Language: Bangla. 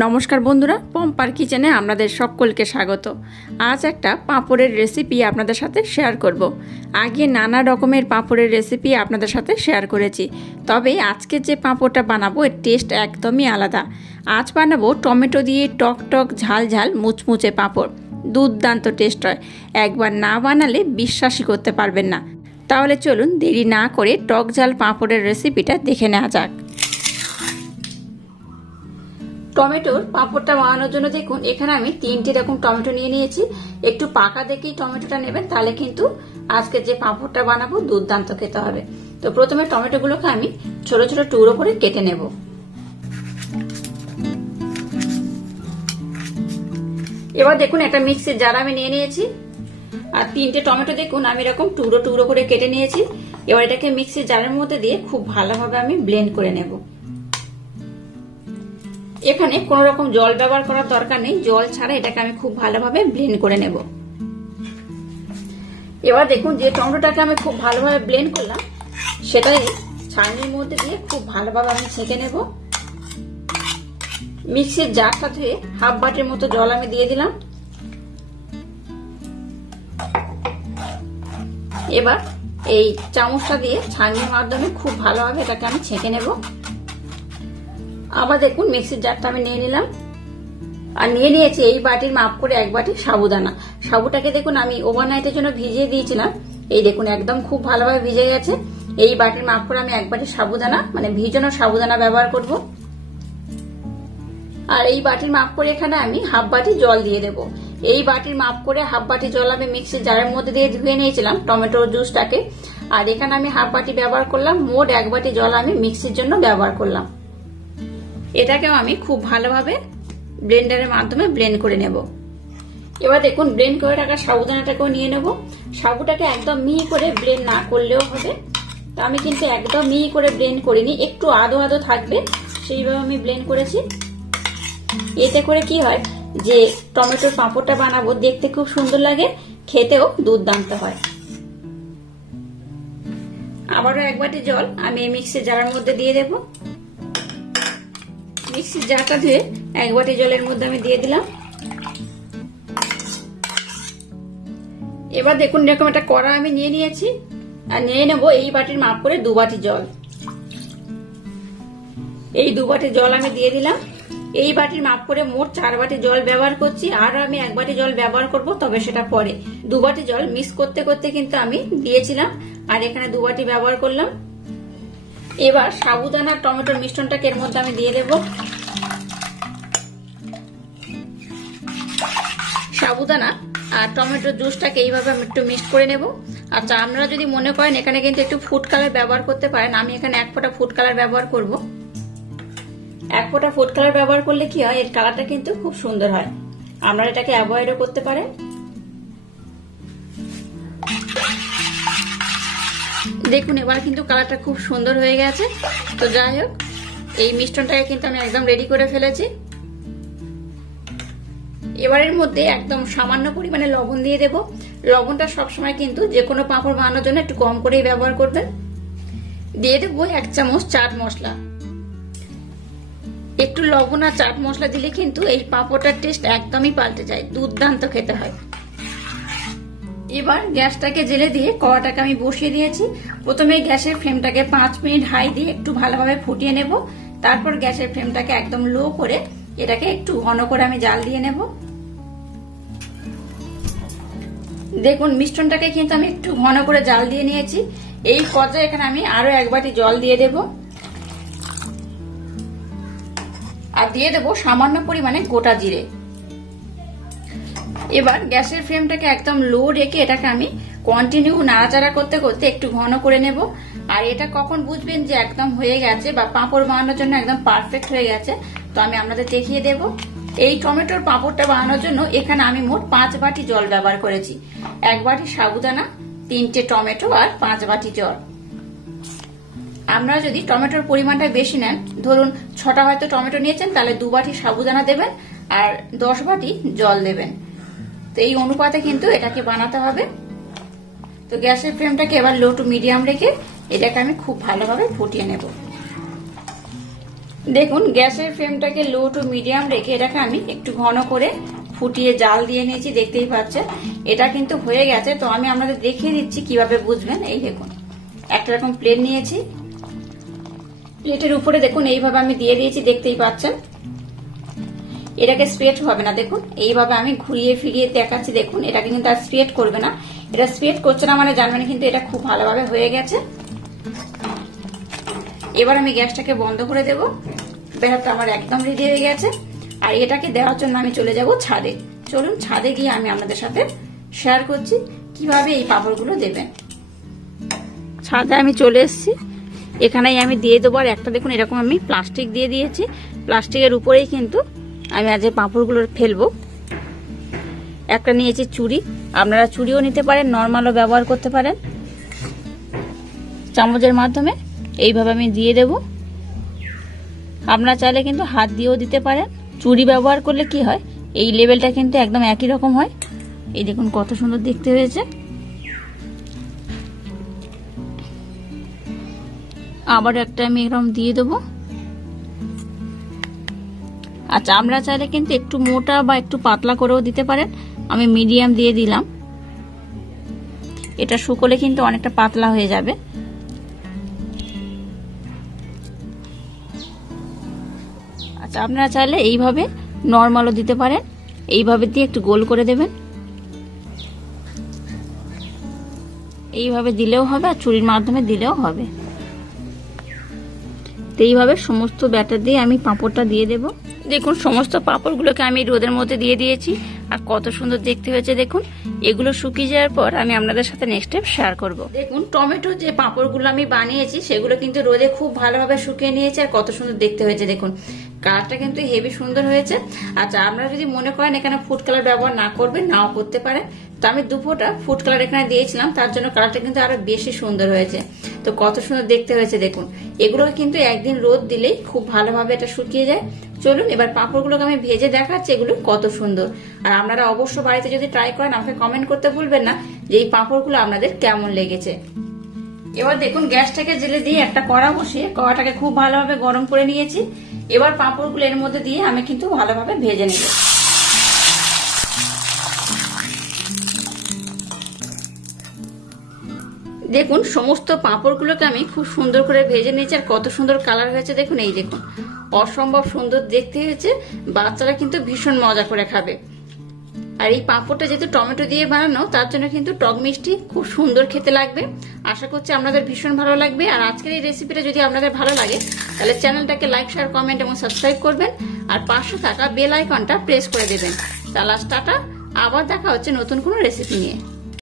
নমস্কার বন্ধুরা, পম্পার কিচেনে আপনাদের সকলকে স্বাগত। আজ একটা পাঁপড়ের রেসিপি আপনাদের সাথে শেয়ার করব। আগে নানা রকমের পাঁপড়ের রেসিপি আপনাদের সাথে শেয়ার করেছি, তবে আজকে যে পাঁপড়টা বানাবো এর টেস্ট একদমই আলাদা। আজ বানাবো টমেটো দিয়ে টক টক ঝাল ঝাল মুচমুচে পাঁপড়। দুর্দান্ত টেস্ট হয়, একবার না বানালে বিশ্বাসই করতে পারবেন না। তাহলে চলুন দেরি না করে টক ঝাল পাঁপড়ের রেসিপিটা দেখে নেওয়া যাক। টমেটোর পাঁপড়টা বানানোর জন্য দেখুন এখানে আমি 3টে এরকম টমেটো নিয়ে নিয়েছি। একটু পাকা দেখেই টমেটোটা নেবেন, তাহলে কিন্তু আজকে যে পাঁপড়টা বানাবো দুর্দান্ত খেতে হবে। তো প্রথমে টমেটোগুলোকে আমি ছোট ছোট টুকরো করে কেটে নেব। এবার দেখুন একটা মিক্সির জার আমি নিয়ে নিয়েছি, আর 3টে টমেটো দেখুন আমি এরকম টুকরো টুকরো করে কেটে নিয়েছি। এবার এটাকে মিক্সির জারের মধ্যে দিয়ে খুব ভালোভাবে আমি ব্লেন্ড করে নেব। এখানে কোনো রকম জল ব্যবহার করার দরকার নেই, জল ছাড়া এটাকে আমি খুব ভালোভাবে ব্লেন্ড করে নেব। এবার দেখুন যে টমেটোটাকে আমি খুব ভালোভাবে ব্লেন্ড করলাম সেটাই ছাঁকনির মধ্যে দিয়ে খুব ভালোভাবে আমি ছেঁকে নেব। মিক্সির জারটা ধুয়ে হাফ বাটির মতো জল আমি দিয়ে দিলাম। এবার এই চামচটা দিয়ে ছাঁকনির মাধ্যমে খুব ভালোভাবে এটাকে আমি ছেঁকে নেব। আবার দেখুন মিক্সির জারটা আমি নিয়ে নিলাম, আর নিয়ে নিয়েছি এই বাটির মাপ করে 1 বাটি সাবুদানা। সাবুটাকে দেখুন আমি ওভারনাইটের জন্য ভিজিয়ে দিয়েছিলাম, এই দেখুন একদম খুব ভালোভাবে ভিজে গেছে। এই বাটির মাপ করে আমি 1 বাটি সাবুদানা মানে ভিজানো সাবুদানা ব্যবহার করব। আর এই বাটির মাপ করে এখানে আমি হাফ বাটি জল দিয়ে দেব। এই বাটির মাপ করে হাফ বাটি জল আমি মিক্সির জারের মধ্যে দিয়ে ধুয়ে নিয়েছিলাম টমেটোর জুসটাকে, আর এখানে আমি হাফ বাটি ব্যবহার করলাম। মোট 1 বাটি জল আমি মিক্সির জন্য ব্যবহার করলাম। এটাকেও আমি খুব ভালোভাবে ব্লেন্ডারের মাধ্যমে ব্লেন্ড করে নেব। এবার দেখুন ব্লেন্ড করে রাখা সাবুদানাটাকেও নিয়ে নেব। সাবুটাকে একদম মিহি করে ব্লেন্ড না করলেও হবে, তো আমি কিন্তু একদম মিহি করে ব্লেন্ড করিনি, একটু আধো আধো থাকবে সেইভাবে আমি ব্লেন্ড করেছি। এতে করে কি হয় যে টমেটোর পাঁপড়টা বানাবো দেখতে খুব সুন্দর লাগে, খেতেও দুর্দান্ত হয়। আবারও 1 বাটি জল আমি এই মিক্সির জারের মধ্যে দিয়ে দেব। মিক্সির জারটা ধুয়ে 1 বাটি জলের মধ্যে আমি দিয়ে দিলাম। এবার দেখুন এরকম একটা কড়া আমি নিয়ে নিয়েছি, আর নিয়ে নেব এই বাটির মাপ করে 2 বাটি জল। এই 2 বাটি জল আমি দিয়ে দিলাম। এই বাটির মাপ করে মোট 4 বাটি জল ব্যবহার করছি, আর আমি 1 বাটি জল ব্যবহার করব, তবে সেটা পরে। 2 বাটি জল মিক্স করতে করতে কিন্তু আমি দিয়েছিলাম, আর এখানে 2 বাটি ব্যবহার করলাম। এবার সাবুদানা টমেটোর মিশ্রণটাকে এর মধ্যে আমি দিয়ে দেব। সাবুদানা আর টমেটোর জুসটাকে এইভাবে আমি একটু মিক্স করে নেব। আচ্ছা, আপনারা যদি মনে করেন এখানে কিন্তু একটু ফুড কালার ব্যবহার করতে পারেন, আমি এখানে 1 ফোঁটা ফুড কালার ব্যবহার করব। 1 ফোঁটা ফুড কালার ব্যবহার করলে কি হয়, এর কালারটা কিন্তু খুব সুন্দর হয়। আপনারা এটাকে অ্যাভয়েডও করতে পারেন। দেখুন এবার কিন্তু কালারটা খুব সুন্দর হয়ে গেছে। তো যাই হোক, এই মিশ্রণটাকে কিন্তু আমি একদম রেডি করে ফেলেছি। এবারের মধ্যে একদম সামান্য পরিমাণে লবণ দিয়ে দেব। লবণটা সবসময় কিন্তু যে কোনো পাঁপড় বানানোর জন্য একটু কম করেই ব্যবহার করবেন। দিয়ে দেব 1 চামচ চাট মশলা। একটু লবণ আর চাট মশলা দিলে কিন্তু এই পাঁপড়টার টেস্ট একদমই পাল্টে যায়, দুর্দান্ত খেতে হয়। এবার গ্যাসটাকে জেলে দিয়ে কড়াটাকে আমি বসিয়ে দিয়েছি। প্রথমে গ্যাসের ফ্লেমটাকে 5 মিনিট হাই দিয়ে একটু ভালোভাবে ফুটিয়ে নেব। তারপর গ্যাসের ফ্লেমটাকে একদম লো করে এটাকে একটু ঘন করে আমি জাল দিয়ে নেব। দেখুন মিশ্রণটাকে কিন্তু আমি একটু ঘন করে জাল দিয়ে নিয়েছি। এই পর্যায়ে এখানে আমি আরো 1 বাটি জল দিয়ে দেব, আর দিয়ে দেব সামান্য পরিমাণে গোটা জিরে। এবার গ্যাসের ফ্লেমটাকে একদম লো রেখে এটাকে আমি কন্টিনিউ নাড়াচাড়া করতে করতে একটু ঘন করে নেব। আর এটা কখন বুঝবেন যে একদম হয়ে গেছে বা পাঁপড় বানানোর জন্য একদম পারফেক্ট হয়ে গেছে, তো আমি আপনাদের দেখিয়ে দেব। এই টমেটোর পাঁপড়টা বানানোর জন্য এখানে আমি মোট 5 বাটি জল ব্যবহার করেছি। 1 বাটি সাবুদানা, 3টে টমেটো আর 5 বাটি জল। আপনারা যদি টমেটোর পরিমাণটা বেশি নেন, ধরুন 6টা হয়তো টমেটো নিয়েছেন, তাহলে 2 বাটি সাবুদানা দেবেন আর 10 বাটি জল দেবেন। তো এই অনুপাতে কিন্তু এটাকে বানাতে হবে। তো গ্যাসের ফ্লেমটাকে এবার লো টু মিডিয়াম রেখে এটাকে আমি খুব ভালোভাবে ফুটিয়ে নেব। দেখুন গ্যাসের ফ্লেমটাকে লো টু মিডিয়াম রেখে এটাকে আমি একটু ঘন করে ফুটিয়ে জাল দিয়ে নিয়েছি, দেখতেই পাচ্ছেন এটা কিন্তু হয়ে গেছে। তো আমি আপনাদের দেখিয়ে দিচ্ছি কিভাবে বুঝবেন। এই দেখুন একটা রকম প্লেট নিয়েছি, প্লেটের উপরে দেখুন এইভাবে আমি দিয়ে দিয়েছি, দেখতেই পাচ্ছেন। এটাকে স্প্রেড হবে না, দেখুন এইভাবে আমি ঘুরিয়ে ফিরিয়ে দেখাচ্ছি। দেখুন এটাকে কিন্তু আর স্প্রেড করবে না, এটা স্প্রেড করছে না মানে জানবেন কিন্তু এটা খুব ভালোভাবে হয়ে গেছে। এবার আমি গ্যাসটাকে বন্ধ করে দেব। ব্যাটারটা আমার একদম রেডি হয়ে গেছে। আর এটাকে দেওয়ার জন্য আমি চলে যাব ছাদে। চলুন ছাদে গিয়ে আমি আপনাদের সাথে শেয়ার করছি কিভাবে এই পাঁপড়গুলো দেবেন। ছাদে আমি চলে এসেছি, এখানেই আমি দিয়ে দেবো। আর একটা দেখুন এরকম আমি প্লাস্টিক দিয়ে দিয়েছি, প্লাস্টিকের উপরেই কিন্তু আমি আজ পাঁপড়গুলো ফেলবো। একটা নিয়েছি চুড়ি, আপনারা চুড়িও নিতে পারেন, নর্মালও ব্যবহার করতে পারেন। চামচের মাধ্যমে এইভাবে আমি দিয়ে দেব। আপনারা চাইলে কিন্তু হাত দিয়েও দিতে পারেন। চুড়ি ব্যবহার করলে কি হয়, এই লেভেলটা কিন্তু একদম একই রকম হয়। এই দেখুন কত সুন্দর দেখতে হয়েছে। আবার একটা আমি এরকম দিয়ে দেবো। আচ্ছা আমরা চাইলে কিন্তু একটু মোটা বা একটু পাতলা করেও দিতে পারেন, আমি মিডিয়াম দিয়ে দিলাম। এটা শুকোলে কিন্তু অনেকটা পাতলা হয়ে যাবে। আচ্ছা আপনারা চাইলে এইভাবে নর্মালও দিতে পারেন, এইভাবে দিয়ে একটু গোল করে দেবেন। এইভাবে দিলেও হবে আর ছুরির মাধ্যমে দিলেও হবে। তো এইভাবে সমস্ত ব্যাটার দিয়ে আমি পাঁপড়টা দিয়ে দেব। দেখুন সমস্ত পাঁপড়গুলোকে আমি রোদের মধ্যে দিয়ে দিয়েছি আর কত সুন্দর দেখতে হয়েছে দেখুন। এগুলো শুকিয়ে যাওয়ার পর আমি আপনাদের সাথে নেক্সট স্টেপ শেয়ার করব। দেখুন টমেটো যে পাঁপড়গুলো আমি বানিয়েছি সেগুলো কিন্তু রোদে খুব ভালোভাবে শুকিয়ে নিয়েছে আর কত সুন্দর দেখতে হয়েছে দেখুন। কালারটা কিন্তু হেভি সুন্দর হয়েছে। আচ্ছা আপনারা যদি মনে করেন এখানে ফুড কালার ব্যবহার না করবেন, নাও করতে পারেন। তো আমি 2 ফোঁটা ফুড কালার এখানে দিয়েছিলাম, তার জন্য কালারটা কিন্তু আরো বেশি সুন্দর হয়েছে। তো কত সুন্দর দেখতে হয়েছে দেখুন। এগুলো কিন্তু একদিন রোদ দিলেই খুব ভালোভাবে এটা শুকিয়ে যায়। চলুন এবার পাঁপড়গুলোকে আমি ভেজে দেখাচ্ছি এগুলো কত সুন্দর। আর আপনারা অবশ্য বাড়িতে যদি ট্রাই করেন আমাকে কমেন্ট করতে ভুলবেন না যে এই পাঁপড়গুলো আপনাদের কেমন লেগেছে। এবার দেখুন গ্যাসটাকে জেলে দিয়ে একটা কড়া বসিয়ে কড়াটাকে খুব ভালোভাবে গরম করে নিয়েছি। এবার পাঁপড়গুলো এর মধ্যে দিয়ে আমি কিন্তু ভালোভাবে ভেজে নেব। দেখুন সমস্ত পাঁপড়গুলোকে আমি খুব সুন্দর করে ভেজে নিয়েছি আর কত সুন্দর কালার হয়েছে দেখুন। এই দেখুন অসম্ভব সুন্দর দেখতে হয়েছে, বাচ্চারা কিন্তু ভীষণ মজা করে খাবে। আর এই পাঁপড়টা যেহেতু টমেটো দিয়ে বানানো তার জন্য কিন্তু টক মিষ্টি খুব সুন্দর খেতে লাগবে। আশা করছি আপনাদের ভীষণ ভালো লাগবে। আর আজকের এই রেসিপিটা যদি আপনাদের ভালো লাগে তাহলে চ্যানেলটাকে লাইক শেয়ার কমেন্ট এবং সাবস্ক্রাইব করবেন আর পাশে থাকা বেল আইকনটা প্রেস করে দেবেন। তাহলে টাটা, আবার দেখা হচ্ছে নতুন কোনো রেসিপি নিয়ে।